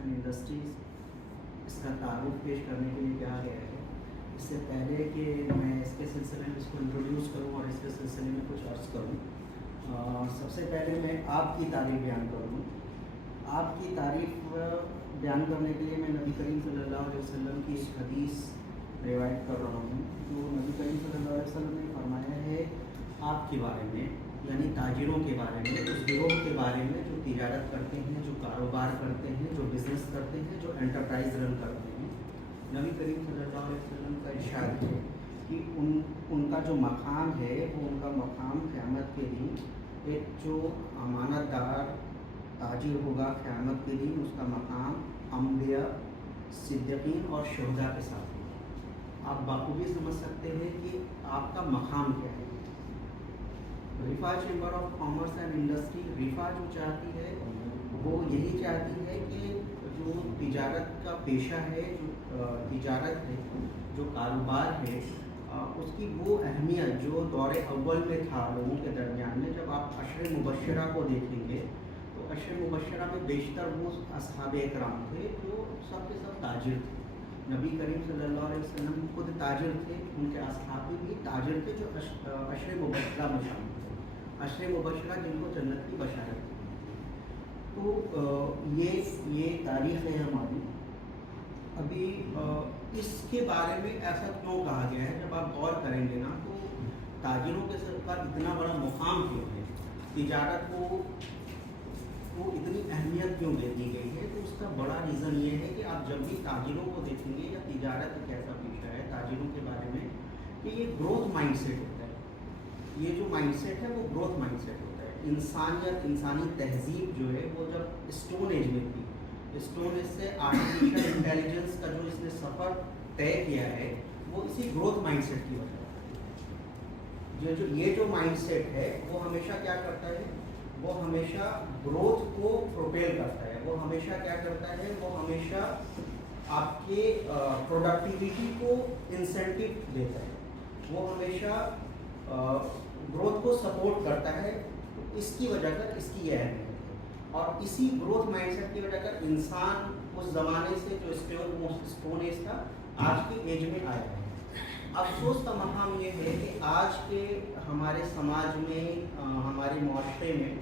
And industries, इसका तारुफ पेश करने के लिए कहा गया है। इससे पहले कि मैं इसके सिलसिले में इसको इंट्रोड्यूस करूं और इसके सिलसिले में कुछ अर्ज़ करूं, सबसे पहले मैं आपकी तारीफ़ बयान करूं। आपकी तारीफ़ बयान करने के लिए मैं नबी करीम सल्लल्लाहु अलैहि वसल्लम की एक हदीस रिवायत कर रहा हूँ। तो नबी करीम सल्लल्लाहु अलैहि वसल्लम ने फरमाया है आपके बारे में, यानी ताजिरों के बारे में, उस गिरोह के बारे में जो तिजारत करते हैं, जो कारोबार करते हैं, जो बिज़नेस करते हैं, जो एंटरप्राइज रन करते हैं। नबी करीम सल्लल्लाहु अलैहि वसल्लम का इरशाद है कि उनका जो मकाम है वो उनका मकाम क़यामत के दिन एक जो अमानतदार ताजिर होगा क़यामत के दिन, उसका मकाम अंबिया, सिद्दीकीन और शुहदा के साथ होगा। आप बाखूबी समझ सकते हैं कि आपका मकाम क्या है। रिफा chamber of commerce and industry, रिफा जो चाहती है वो यही चाहती है कि जो तिजारत का पेशा है, जो तिजारत है, जो कारोबार है, उसकी वो अहमियत जो दौरे अव्वल में था लोगों के दरमियान में। जब आप अशर मुबशरा को देखेंगे तो अशर मुबशरा में बेशतर वो असहाबे इकराम थे जो सब के सब ताजिर थे। नबी करीम सल्लल्लाहु अलैहि वसल्लम खुद ताजिर थे, उनके असहाबी भी ताजिर थे जो अशर मुबशरा में शामिल थे। अशर मुबशरा जिनको जन्नत की बशारत थी। तो ये तारीख़ है हमारी। अभी इसके बारे में ऐसा क्यों कहा गया है, जब आप गौर करेंगे ना तो ताजिरों के सर पर इतना बड़ा मुकाम क्यों है, तिजारत को इतनी अहमियत क्यों दे दी गई है। तो उसका बड़ा रीज़न ये है कि आप जब भी ताजिरों को देखेंगे या तिजारत एक ऐसा पेशा है ताजिरों के बारे में कि ये ग्रोथ माइंडसेट होता है। ये जो माइंडसेट है वो ग्रोथ माइंडसेट होता है। इंसानियत, इंसानी तहजीब जो है वो जब स्टोन एज में थी, स्टोन एज से आर्टिफिशियल इंटेलिजेंस का जो इसने सफ़र तय किया है वो इसी ग्रोथ माइंडसेट की वजह से। ये जो माइंडसेट है वो हमेशा क्या करता है, वो हमेशा ग्रोथ को प्रोपेल करता है। वो हमेशा क्या करता है, वो हमेशा आपके प्रोडक्टिविटी को इंसेंटिव देता है। वो हमेशा ग्रोथ को सपोर्ट करता है। तो इसकी वजह कर इसकी यह अहमियत है। और इसी ग्रोथ माइंडसेट की वजह कर इंसान उस ज़माने से जो स्टोन एज था आज के एज में आया है। अफसोस का मकाम ये है कि आज के हमारे समाज में, हमारे माशरे में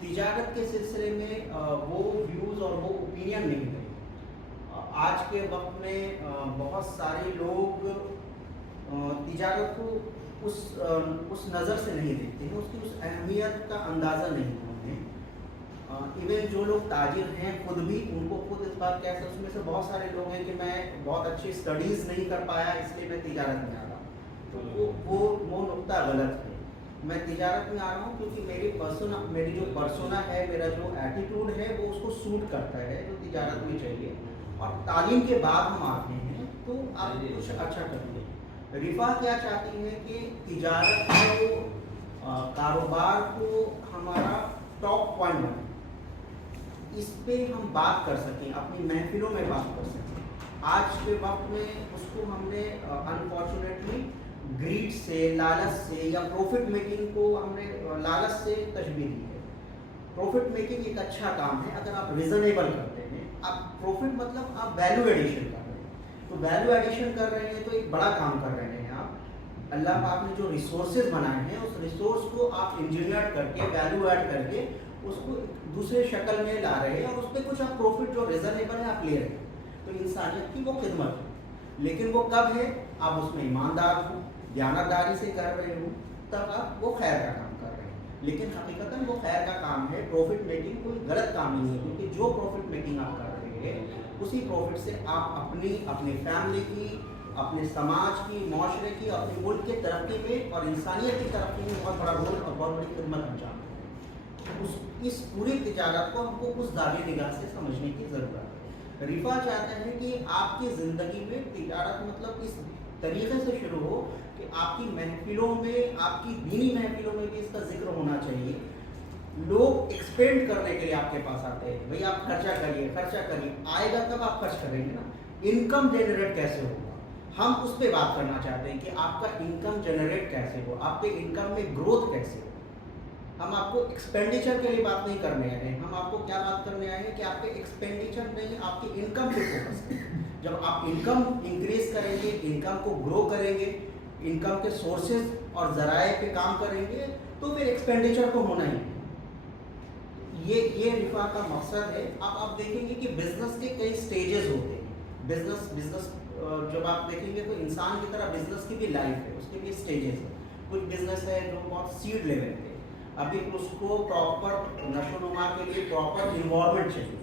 तिजारत के सिलसिले में वो व्यूज़ और वो ओपिनियन नहीं है। आज के वक्त में बहुत सारे लोग तिजारत को उस नज़र से नहीं देखते हैं, उसकी उस अहमियत का अंदाज़ा नहीं होते हैं। इवन जो लोग ताजिर हैं खुद भी, उनको खुद इस बात कैसे, उसमें से बहुत सारे लोग हैं कि मैं बहुत अच्छी स्टडीज़ नहीं कर पाया इसलिए मैं तिजारत में आ रहा हूँ। तो वो नुक्ता गलत है। मैं तिजारत में आ रहा हूँ क्योंकि मेरी जो पर्सोना है, मेरा जो एटीट्यूड है वो उसको सूट करता है जो तिजारत में चाहिए। और तालीम के बाद हम आते हैं तो आप कुछ अच्छा करेंगे। रिफा क्या चाहती है कि तिजारत को, कारोबार को हमारा टॉप पॉइंट बने, इस पे हम बात कर सकें, अपनी महफिलों में बात कर सकें। आज के वक्त में उसको हमने अनफॉर्चुनेटली ग्रीड से, लालच से या प्रॉफिट मेकिंग को हमने लालच से तशबीह दी है। प्रॉफिट मेकिंग एक अच्छा काम है अगर आप रिजनेबल करते हैं। आप प्रॉफिट मतलब आप वैल्यू एडिशन कर रहे हैं, तो वैल्यू एडिशन कर रहे हैं तो एक बड़ा काम कर रहे हैं आप। अल्लाह पाक ने जो रिसोर्सेज बनाए हैं उस रिसोर्स को आप इंजीनियर करके, वैल्यू ऐड करके उसको दूसरे शक्ल में ला रहे हैं और उस पर कुछ आप प्रॉफिट जो रिजनेबल है आप ले रहे हैं। तो इंसानियत की वो खिदमत है। लेकिन वो कब है, आप उसमें ईमानदार हो, दयानतदारी से कर रहे हो, तब आप वो खैर का काम कर रहे हैं। लेकिन हकीकतन वो खैर का काम है। प्रॉफिट मेकिंग कोई गलत काम नहीं है, क्योंकि जो प्रॉफिट मेकिंग आप कर रहे हैं उसी प्रॉफिट से आप अपनी फैमिली की, अपने समाज की, माशरे की, अपने मुल्क की तरक्की में और इंसानियत की तरक्की में बहुत बड़ा रोल और बहुत बड़ी खिदमत अंजाम है। इस पूरी तिजारत को हमको उस दागे निगाह से समझने की ज़रूरत है। रिफा चाहते हैं कि आपकी ज़िंदगी में तिजारत मतलब इस तरीके से शुरू हो कि आपकी महफिलों में, आपकी दीनी महफिलों में भी इसका जिक्र होना चाहिए। लोग एक्सपेंड करने के लिए आपके पास आते हैं, भाई आप खर्चा करिए। आएगा कब आप खर्च करेंगे ना। इनकम जनरेट कैसे होगा, हम उस पर बात करना चाहते हैं कि आपका इनकम जनरेट कैसे हो, आपके इनकम में ग्रोथ कैसे हो। हम आपको एक्सपेंडिचर के लिए बात नहीं करने आए हैं, हम आपको क्या बात करने आए हैं कि आपके एक्सपेंडिचर नहीं, आपकी इनकम पे फोकस करें। जब आप इनकम इंक्रीज करेंगे, इनकम को ग्रो करेंगे, इनकम के सोर्सेज और जराए पे काम करेंगे, तो फिर एक्सपेंडिचर तो होना ही है। ये रिफा का मकसद है। अब आप देखेंगे कि बिजनेस के कई स्टेजेस होते हैं। बिजनेस जब आप देखेंगे तो इंसान की तरह बिजनेस की भी लाइफ है, उसके भी स्टेजेस है। कुछ बिजनेस है जो बहुत सीड लेवल पे, अभी उसको प्रॉपर नशोनुमा के लिए प्रॉपर इन्वॉल्वमेंट चाहिए,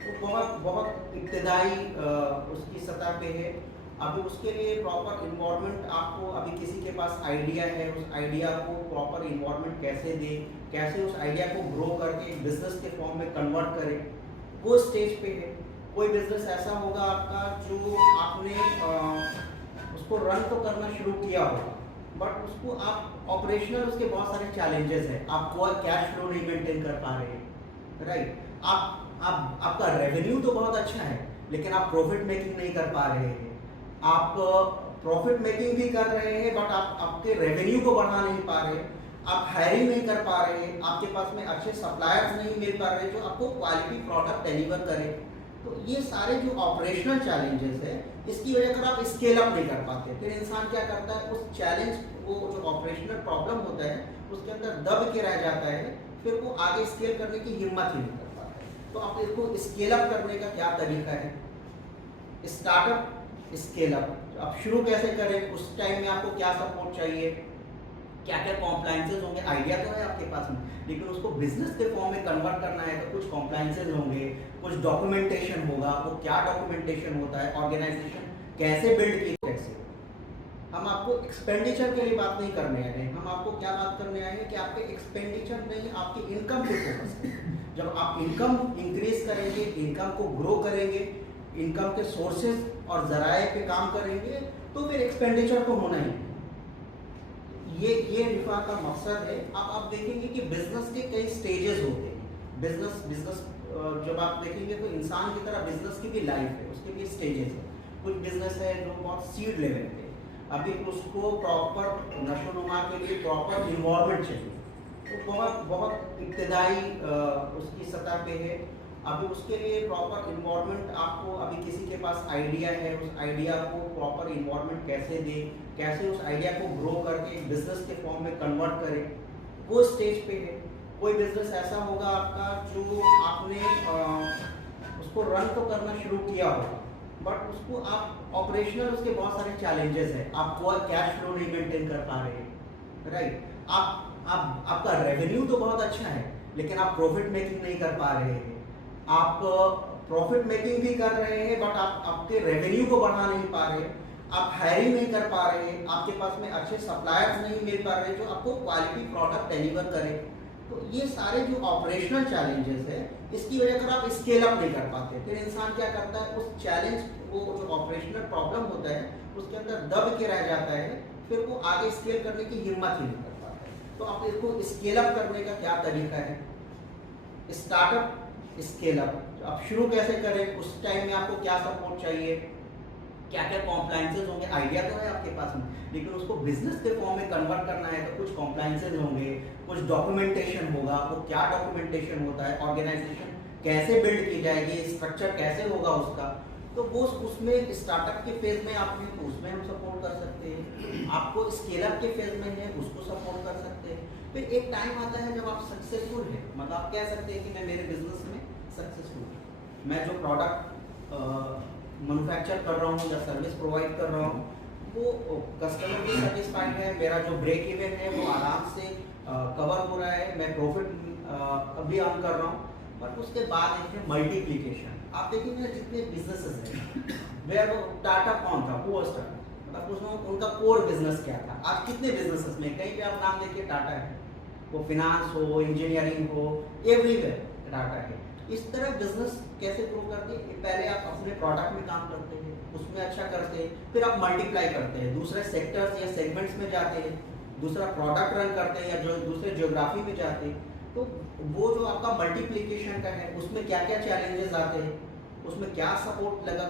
तो बहुत इब्तदाई उसकी सतह पे है। अभी उसके लिए प्रॉपर इन्वॉल्वमेंट आपको, अभी किसी के पास आइडिया है, उस आइडिया को प्रॉपर इन्वॉल्वमेंट कैसे दे, कैसे उस आइडिया को ग्रो करके बिजनेस के फॉर्म में कन्वर्ट करे, वो स्टेज पे है। कोई बिजनेस ऐसा होगा आपका जो आपने उसको रन तो करना शुरू किया होगा, बट उसको आप ऑपरेशनल, उसके बहुत सारे चैलेंजेस हैं। आप कैश फ्लो नहीं मेंटेन कर पा रहे हैं, राइट। आपका रेवेन्यू तो बहुत अच्छा है, लेकिन आप प्रॉफिट मेकिंग नहीं कर पा रहे हैं। आप प्रॉफिट मेकिंग भी कर रहे हैं, बट आप आपके रेवेन्यू को बढ़ा नहीं पा रहे। आप हायरिंग नहीं कर पा रहे हैं, आपके पास में अच्छे सप्लायर्स नहीं मिल पा रहे जो आपको क्वालिटी प्रोडक्ट डिलीवर करें। तो ये सारे जो ऑपरेशनल चैलेंजेस है, इसकी वजह से आप स्केल अप नहीं कर पाते। फिर इंसान क्या करता है, उस चैलेंज को, जो ऑपरेशनल प्रॉब्लम होता है उसके अंदर दब के रह जाता है, फिर वो आगे स्केल करने की हिम्मत ही नहीं कर पाता है। तो आप इसको स्केल अप करने का क्या तरीका है, स्टार्टअप स्केल अप। आप शुरू कैसे करें, उस टाइम में आपको क्या सपोर्ट चाहिए, क्या क्या कॉम्प्लायंसेस होंगे। आइडिया तो है आपके पास में, लेकिन उसको बिजनेस के फॉर्म में कन्वर्ट करना है, तो कुछ कॉम्प्लायंसेस होंगे, कुछ डॉक्यूमेंटेशन होगा। वो क्या डॉक्यूमेंटेशन होता है, ऑर्गेनाइजेशन कैसे बिल्ड की, कैसे। हम आपको एक्सपेंडिचर के लिए बात नहीं करने आए हैं, हम आपको क्या बात करने आए हैं कि आपके एक्सपेंडिचर नहीं, आपकी इनकम पे फोकस करें। जब आप इनकम इंक्रीज करेंगे, इनकम को ग्रो करेंगे, इनकम के सोर्सेज और जराए पे काम करेंगे, तो फिर एक्सपेंडिचर तो होना ही है। ये रिफा का मकसद है। अब आप देखेंगे कि बिजनेस के कई स्टेजेस होते हैं। बिजनेस जब आप देखेंगे तो इंसान की तरह बिजनेस की भी लाइफ है, उसके भी स्टेजेस है। कुछ बिजनेस है जो बहुत सीड लेवल पे, अभी उसको प्रॉपर नशोनुमा के लिए प्रॉपर इन्वॉल्वमेंट चाहिए, तो बहुत इब्तदाई उसकी सतह पे है। अभी उसके लिए प्रॉपर इन्वॉल्वमेंट आपको, अभी किसी के पास आइडिया है, उस आइडिया को प्रॉपर इन्वॉल्वमेंट कैसे दे, कैसे उस आइडिया को ग्रो करके बिजनेस के फॉर्म में कन्वर्ट करे, वो स्टेज पे है। कोई बिजनेस ऐसा होगा आपका जो आपने उसको रन तो करना शुरू किया होगा, बट उसको आप ऑपरेशनल, उसके बहुत सारे चैलेंजेस हैं। आप कैश फ्लो नहीं मेंटेन कर पा रहे हैं, राइट। आपका रेवेन्यू तो बहुत अच्छा है, लेकिन आप प्रॉफिट मेकिंग नहीं कर पा रहे हैं। आप प्रॉफिट मेकिंग भी कर रहे हैं, बट आप आपके रेवेन्यू को बढ़ा नहीं पा रहे। आप हायरिंग नहीं कर पा रहे हैं, आपके पास में अच्छे सप्लायर्स नहीं मिल पा रहे जो आपको क्वालिटी प्रोडक्ट डिलीवर करें। तो ये सारे जो ऑपरेशनल चैलेंजेस है, इसकी वजह से आप स्केल अप नहीं कर पाते। फिर इंसान क्या करता है, उस चैलेंज को, जो ऑपरेशनल प्रॉब्लम होता है उसके अंदर दब के रह जाता है, फिर वो आगे स्केल करने की हिम्मत ही नहीं कर पाता है। तो आप इसको स्केल अप करने का क्या तरीका है, स्टार्टअप स्केल अप। आप शुरू कैसे करें, उस टाइम में आपको क्या सपोर्ट चाहिए, क्या क्या कॉम्प्लायंसेस होंगे। आइडिया तो है आपके पास में, लेकिन उसको बिजनेस के फॉर्म में कन्वर्ट करना है, तो कुछ कॉम्प्लायंसेस होंगे, कुछ डॉक्यूमेंटेशन होगा। वो क्या डॉक्यूमेंटेशन होता है, ऑर्गेनाइजेशन कैसे बिल्ड की जाएगी, स्ट्रक्चर कैसे होगा उसका, तो वो उसमें स्टार्टअप के फेज में आप हैं, तो उसमें हम सपोर्ट कर सकते हैं। आपको स्केल अप के फेज में है, उसको सपोर्ट कर सकते हैं। फिर एक टाइम आता है जब आप सक्सेसफुल है, मतलब आप कह सकते हैं कि मैं मेरे बिजनेस में सक्सेसफुल हूँ, मैं जो प्रोडक्ट मैन्युफैक्चर कर रहा हूँ या सर्विस प्रोवाइड कर रहा हूँ, वो कस्टमर भी सेटिस्फाइड है, मेरा जो ब्रेक इवन है वो आराम से कवर हो रहा है, मैं प्रॉफिट अभी अर्न कर रहा हूँ। बट उसके बाद है मल्टीप्लिकेशन। आप देखेंगे जितने बिजनेसेस हैं, वे टाटा कौन था, वो मतलब उसमें उनका कोर बिजनेस क्या था। आज कितने बिजनेसेस में कहीं पे आप नाम देखिए टाटा है, वो फिनांस हो, इंजीनियरिंग हो, एवरीवेयर टाटा है। इस तरह बिजनेस कैसे ग्रो करते हैं, पहले आप अपने प्रोडक्ट में काम करते हैं, उसमें अच्छा करते हैं, फिर आप मल्टीप्लाई करते हैं, दूसरे सेक्टर्स या सेगमेंट्स में जाते हैं, दूसरा प्रोडक्ट रन करते हैं, या जो दूसरे ज्योग्राफी में जाते हैं। तो वो जो आपका मल्टीप्लिकेशन का है, उसमें क्या क्या चैलेंजेस आते हैं, उसमें क्या सपोर्ट लगा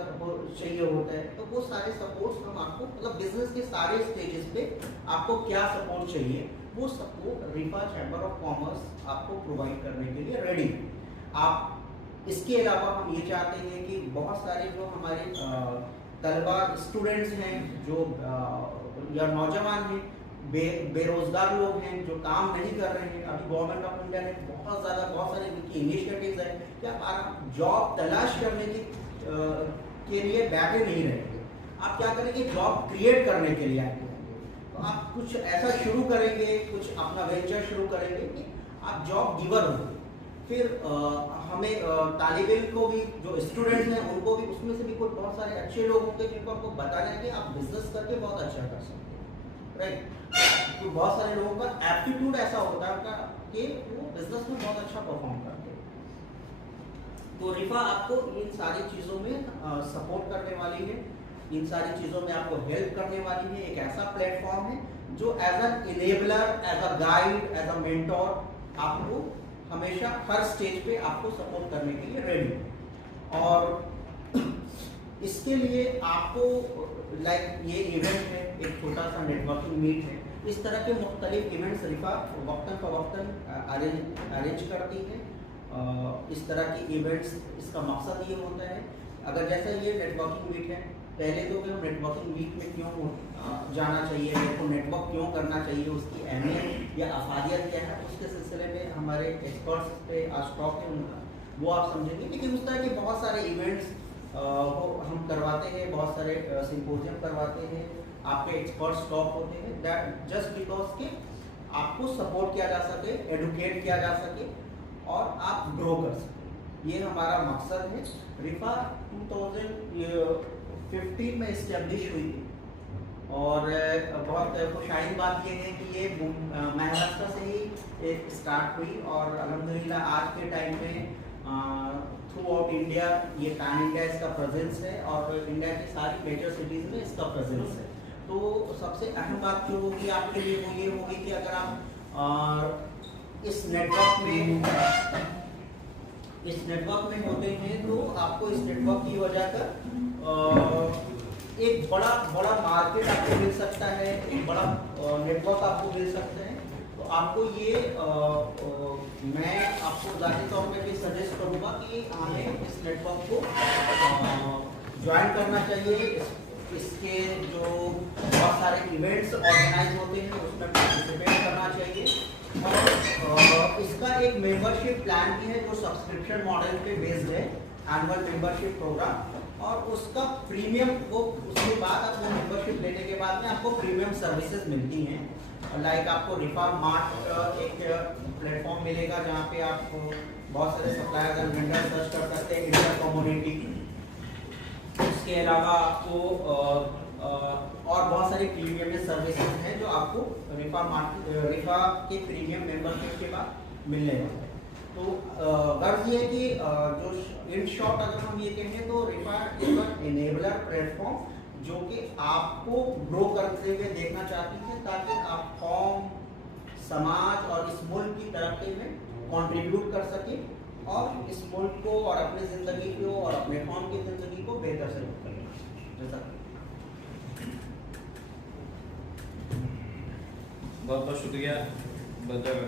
चाहिए होता है, तो वो सारे सपोर्ट्स हम आपको, मतलब बिजनेस के सारे स्टेजेस पे आपको क्या सपोर्ट चाहिए वो सपोर्ट रिफा चैम्बर ऑफ कॉमर्स आपको प्रोवाइड करने के लिए रेडी है। आप इसके अलावा हम ये चाहते हैं कि बहुत सारे जो हमारे तलबा स्टूडेंट्स हैं जो या नौजवान हैं, बेरोजगार लोग हैं जो काम नहीं कर रहे हैं, अभी गवर्नमेंट ऑफ इंडिया ने बहुत सारे इनकी इनिशिएटिव्स है कि आप जॉब तलाश करने के लिए बैठे नहीं रहेंगे, आप क्या करेंगे, जॉब क्रिएट करने के लिए आएंगे। तो आप कुछ ऐसा शुरू करेंगे, कुछ अपना वेंचर शुरू करेंगे कि आप जॉब गिवर होंगे। फिर हमें तालिब इल्म को भी, जो स्टूडेंट्स हैं उनको भी, उसमें से भी कुछ बहुत सारे अच्छे लोग होंगे जिनको आपको बताना है कि आप बिजनेस करके बहुत अच्छा कर सकते हैं, राइट। तो बहुत सारे लोगों का एप्टीट्यूड ऐसा होता है कि वो बिजनेस में बहुत अच्छा परफॉर्म करते हैं। तो रिफा आपको इन सारी चीज़ों में सपोर्ट करने वाली है, इन सारी चीज़ों में आपको हेल्प करने वाली है। एक ऐसा प्लेटफॉर्म है जो as an enabler, as a guide, as a mentor आपको हमेशा हर स्टेज पे आपको सपोर्ट करने के लिए रेडी है। और इसके लिए आपको ये इवेंट है, एक छोटा सा नेटवर्किंग मीट है, इस तरह के मुख्तलिफ इवेंट्स रिफा वक्तन फ़वक्तन अरेंज करती है। इस तरह के इवेंट्स, इसका मकसद ये होता है, अगर जैसे ये नेटवर्किंग मीट है, पहले तो हम नेटवर्किंग मीट में क्यों जाना चाहिए, मेरे को नेटवर्क क्यों करना चाहिए, उसकी अहमियत या अफादियत क्या है, उसके सिलसिले में हमारे एक्सपर्ट्स पे आज टॉक है उनका, वो आप समझेंगे। लेकिन उस तरह के बहुत सारे इवेंट्स हम करवाते हैं, बहुत सारे सिंपोजियम करवाते हैं, आपके एक्सपर्ट्स टॉक होते हैं, दैट जस्ट बिकॉज के आपको सपोर्ट किया जा सके, एडुकेट किया जा सके और आप ग्रो कर सकें, ये हमारा मकसद है। रिफा 2015 में इस्टेब्लिश हुई थी और बहुत खुशाइन बात यह है कि ये महाराष्ट्र से ही स्टार्ट हुई और अल्हम्दुलिल्लाह आज के टाइम में थ्रू आउट इंडिया, ये पैन इंडिया इसका प्रेजेंस है और इंडिया की सारी मेजर सिटीज़ में इसका प्रेजेंस है। तो सबसे अहम बात जो होगी आपके लिए वो ये होगी कि अगर आप इस नेटवर्क में होते हैं तो आपको इस नेटवर्क की वजह कर एक बड़ा मार्केट आपको मिल सकता है, एक बड़ा नेटवर्क आपको मिल सकता है। तो आपको ये मैं आपको ज़ाती तौर पे भी सजेस्ट करूँगा कि हमें इस नेटवर्क को ज्वाइन करना चाहिए। इसके जो बहुत सारे इवेंट्स ऑर्गेनाइज होते हैं उसमें पार्टिसिपेट करना चाहिए और इसका एक मेंबरशिप प्लान भी है जो सब्सक्रिप्शन मॉडल पे बेस्ड है, एनुअल मेंबरशिप प्रोग्राम, और उसका प्रीमियम वो उसके बाद अपना मेंबरशिप लेने के बाद में आपको प्रीमियम सर्विसेज मिलती हैं। लाइक आपको रिफा मार्ट एक प्लेटफॉर्म मिलेगा जहाँ पे आप बहुत सारे सप्लायर्स एंड वेंडर सर्च कर सकते हैं, इंटर कम्युनिटी। इसके अलावा आपको और बहुत सारी प्रीमियम सर्विसेज हैं जो आपको रिफा के प्रीमियम मेंबरशिप के बाद मिलने वाले हैं। तो गर्ज ये कि जो इन शॉर्ट अगर हम ये कहें तो रिफा इज एन इनेबलर प्लेटफॉर्म जो कि आपको ग्रो करते हुए देखना चाहती है ताकि आप कौम, समाज और इस मुल्क की तरक्की में कंट्रीब्यूट कर सकें और इस मुल्क को और अपनी ज़िंदगी को और अपने कौम की ज़िंदगी को बेहतर से करें। बहुत बहुत शुक्रिया।